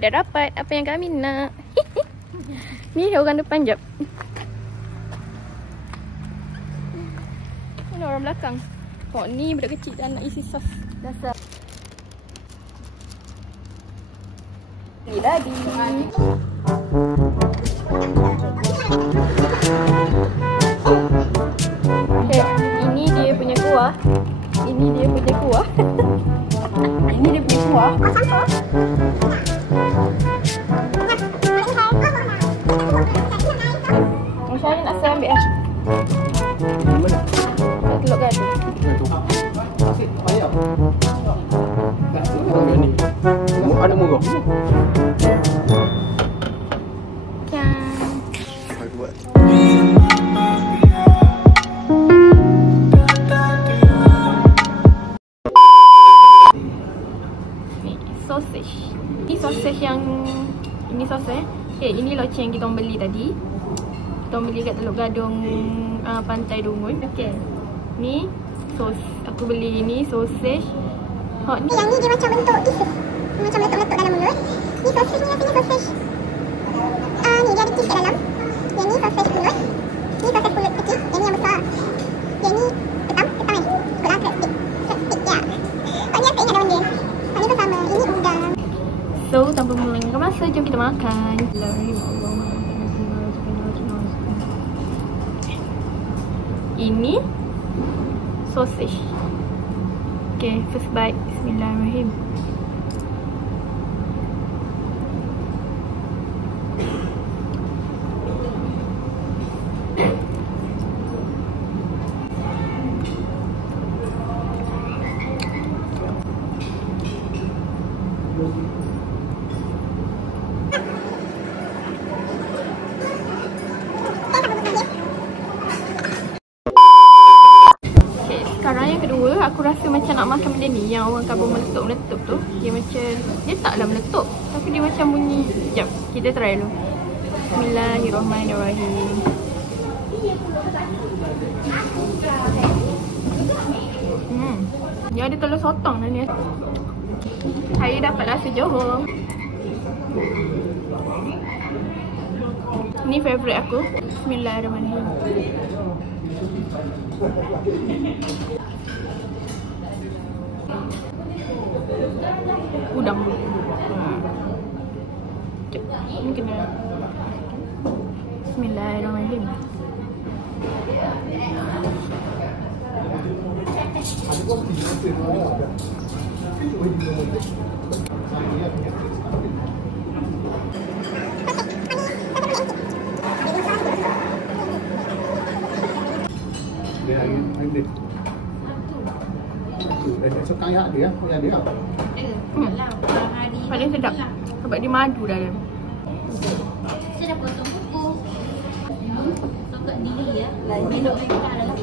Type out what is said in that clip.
dah dapat apa yang kami nak. Ni orang depan jap. Mana orang belakang? Kok ni budak kecil tak nak isi sos. Dasar. Ni tadi. Okay, ini dia punya kuah. Ini dia punya kuah. Ini dia punya kuah. Macam mana nak saya ambil lah? Mana? Telur gaduh. Itu. Asyik payah. Tak ada ni. Ada murah. Kan. Saya buat. Ni sausage. Ni sausage yang ini sausage. Okay, ini loceng yang kita beli tadi. Kita beli kat Teluk Gadung Pantai Dungun. Okay. Ni sos. Aku beli ni sausage. Hot ni. Yang ni dia macam bentuk pieces. Macam letak-letak dalam mulut. Ni sausage ni, sini sausage. Ni dia ada cheese kat dalam. Yang ni sausage pulut. Ni sausage pulut kecil. Yang ni yang besar. Yang ni ketam kan? Sekolah crabstick. Crabstick ya. Ni aku ingat nama dia. Ni pun sama. Ini udang. So, tanpa melengahkan masa, jom kita makan. Ini sausage. Okay, first bite. Bismillahirrahmanirrahim. Sekarang yang kedua, aku rasa macam nak makan benda ni yang orang kabur meletup-meletup tu. Dia macam, dia taklah meletup, tapi dia macam bunyi. Sekejap, kita try dulu. Bismillahirrahmanirrahim. Dia ada telur sotong dalam ni. Saya dapatlah sejohor. Ni favourite aku. Bismillahirrahmanirrahim. Udang. Ini kena. Bismillahirrahmanirrahim. Esok kaya dia, kaya dia. Paling sedap sebab dia madu dalam. Saya dah potong buku. Sokak diri ya. Minum air kat dalam.